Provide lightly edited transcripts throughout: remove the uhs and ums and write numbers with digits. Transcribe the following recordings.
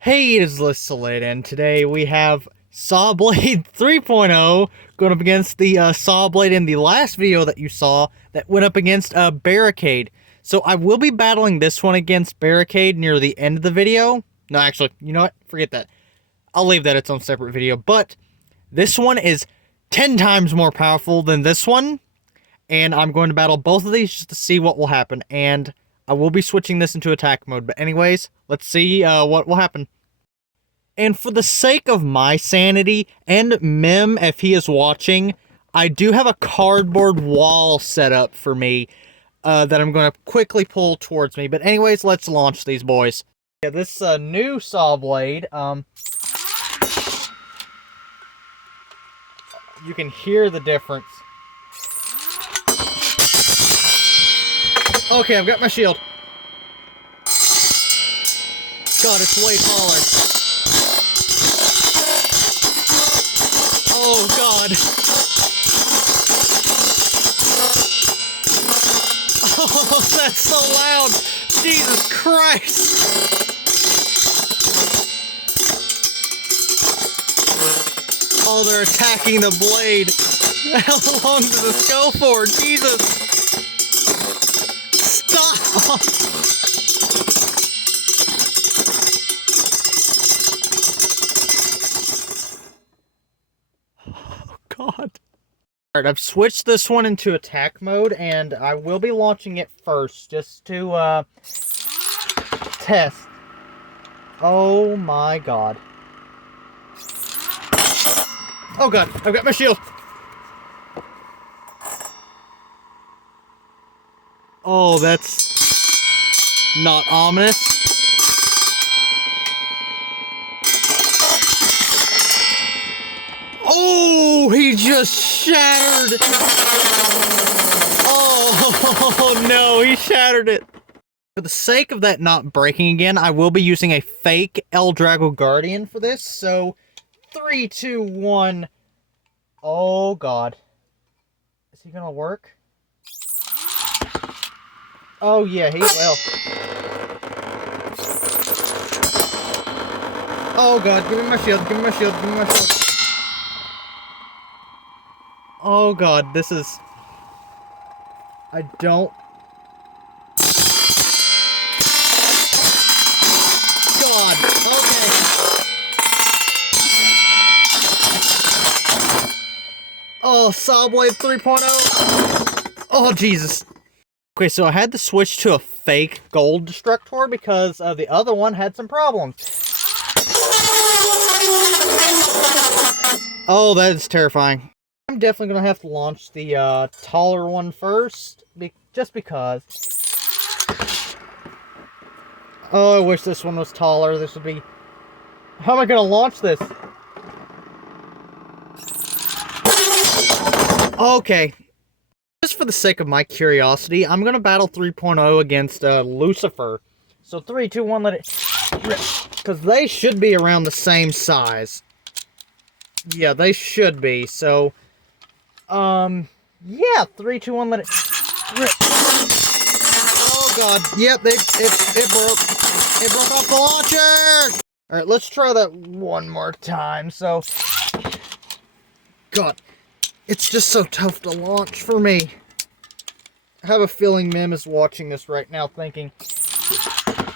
Hey, it is Listolid, and today we have Sawblade 3.0 going up against the Sawblade in the last video that you saw that went up against Barricade. So I will be battling this one against Barricade near the end of the video. No, actually, you know what? Forget that. I'll leave that its own separate video. But this one is 10 times more powerful than this one, and I'm going to battle both of these just to see what will happen. And I will be switching this into attack mode. But anyways, let's see what will happen. And for the sake of my sanity, and Mim, if he is watching, I do have a cardboard wall set up for me that I'm going to quickly pull towards me. But anyways, let's launch these boys. Yeah, this new Sawblade, you can hear the difference. Okay, I've got my shield. God, it's way taller. Oh, God. Oh, that's so loud. Jesus Christ. Oh, they're attacking the blade. How long does this go for? Jesus. Stop. God. Alright, I've switched this one into attack mode, and I will be launching it first, just to, test. Oh my God. Oh God, I've got my shield! Oh, that's not ominous. Oh, he just shattered! Oh, no, he shattered it. For the sake of that not breaking again, I will be using a fake L Drago Guardian for this, so 3, 2, 1. Oh, God. Is he gonna work? Oh, yeah, he will. Oh, God, give me my shield, give me my shield, give me my shield. Oh God, this is... I don't... God, okay. Oh, Sawblade 3.0. Oh, Jesus. Okay, so I had to switch to a fake gold destructor because the other one had some problems. Oh, that is terrifying. I'm definitely going to have to launch the taller one first, just because. Oh, I wish this one was taller. This would be... How am I going to launch this? Okay. Just for the sake of my curiosity, I'm going to battle 3.0 against Lucifer. So 3, 2, 1, let it rip. Because they should be around the same size. Yeah, they should be, so... yeah, 3, 2, 1, let it rip. Oh God, yep, it broke. It broke off the launcher! Alright, let's try that one more time, so... God, it's just so tough to launch for me. I have a feeling Mim is watching this right now thinking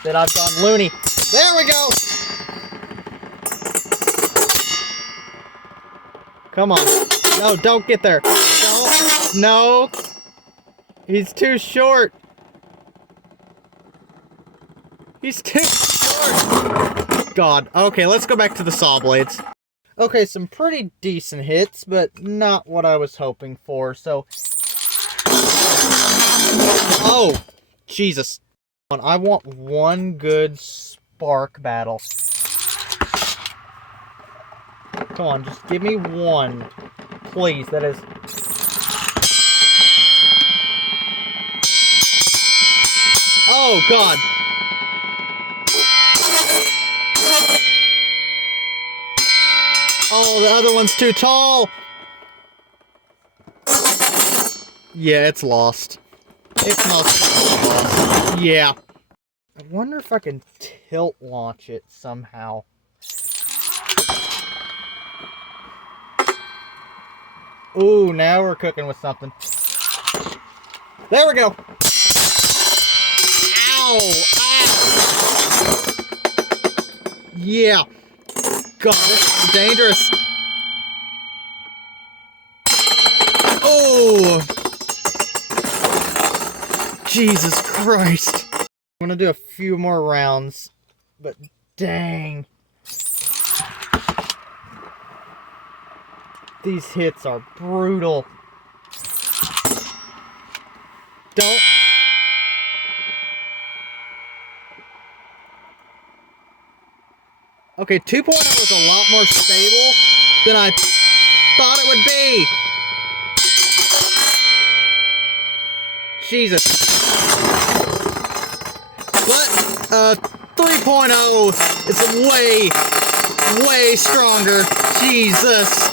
that I've gone loony. There we go! Come on. No, don't get there. Don't. No. He's too short. He's too short. God. Okay, let's go back to the Sawblades. Okay, some pretty decent hits, but not what I was hoping for, so... Oh! Jesus. I want one good spark battle. Come on, just give me one. Please, that is... Oh, God. Oh, the other one's too tall. Yeah, it's lost. It must be lost. Yeah. I wonder if I can tilt launch it somehow. Ooh, now we're cooking with something. There we go. Ow! Ow! Yeah. God, this is dangerous. Oh! Jesus Christ. I'm gonna do a few more rounds, but dang. These hits are brutal. Don't. Okay, 2.0 was a lot more stable than I thought it would be. Jesus. But, 3.0 is way stronger. Jesus.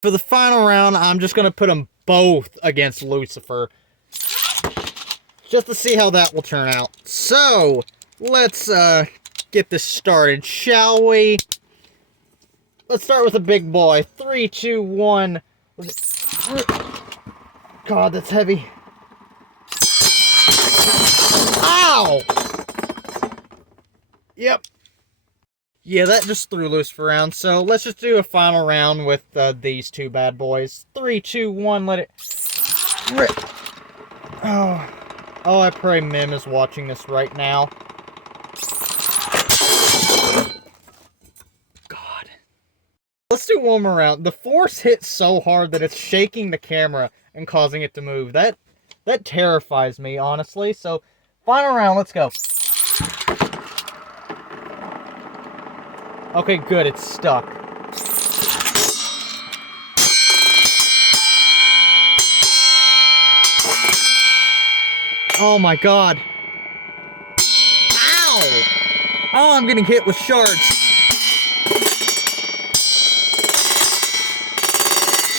For the final round, I'm just going to put them both against Lucifer. Just to see how that will turn out. So, let's get this started, shall we? Let's start with a big boy. 3, 2, 1. God, that's heavy. Ow! Yep. Yeah, that just threw Lucifer around. So let's just do a final round with these two bad boys. 3, 2, 1, let it rip. Oh, I pray Mim is watching this right now. God. Let's do one more round. The force hits so hard that it's shaking the camera and causing it to move. That terrifies me, honestly. So, final round, let's go. Okay, good, it's stuck. Oh my god. Ow! Oh, I'm getting hit with shards.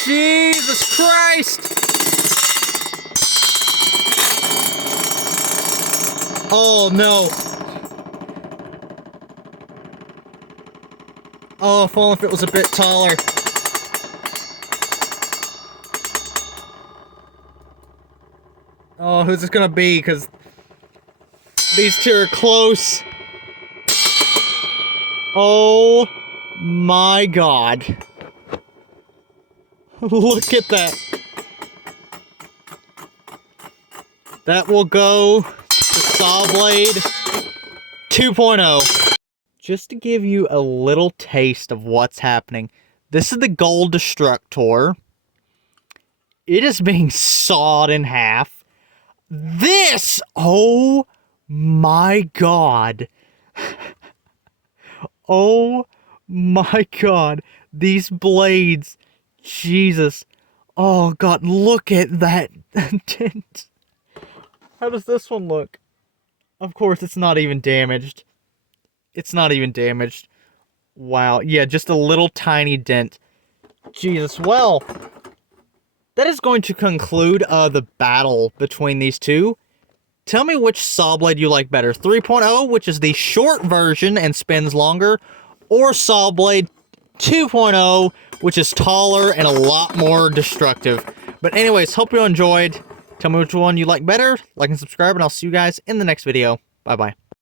Jesus Christ! Oh no. Oh, if only if it was a bit taller. Oh, who's this gonna be? Because these two are close. Oh my god. Look at that. That will go to Sawblade 2.0. Just to give you a little taste of what's happening, this is the Gold Destructor. It is being sawed in half. This! Oh my god. Oh my god. These blades. Jesus. Oh god, look at that tint. How does this one look? Of course, it's not even damaged. It's not even damaged. Wow. Yeah, just a little tiny dent. Jesus. Well, that is going to conclude the battle between these two. Tell me which Sawblade you like better. 3.0, which is the short version and spins longer, or Sawblade 2.0, which is taller and a lot more destructive. But anyways, hope you enjoyed. Tell me which one you like better. Like and subscribe, and I'll see you guys in the next video. Bye-bye.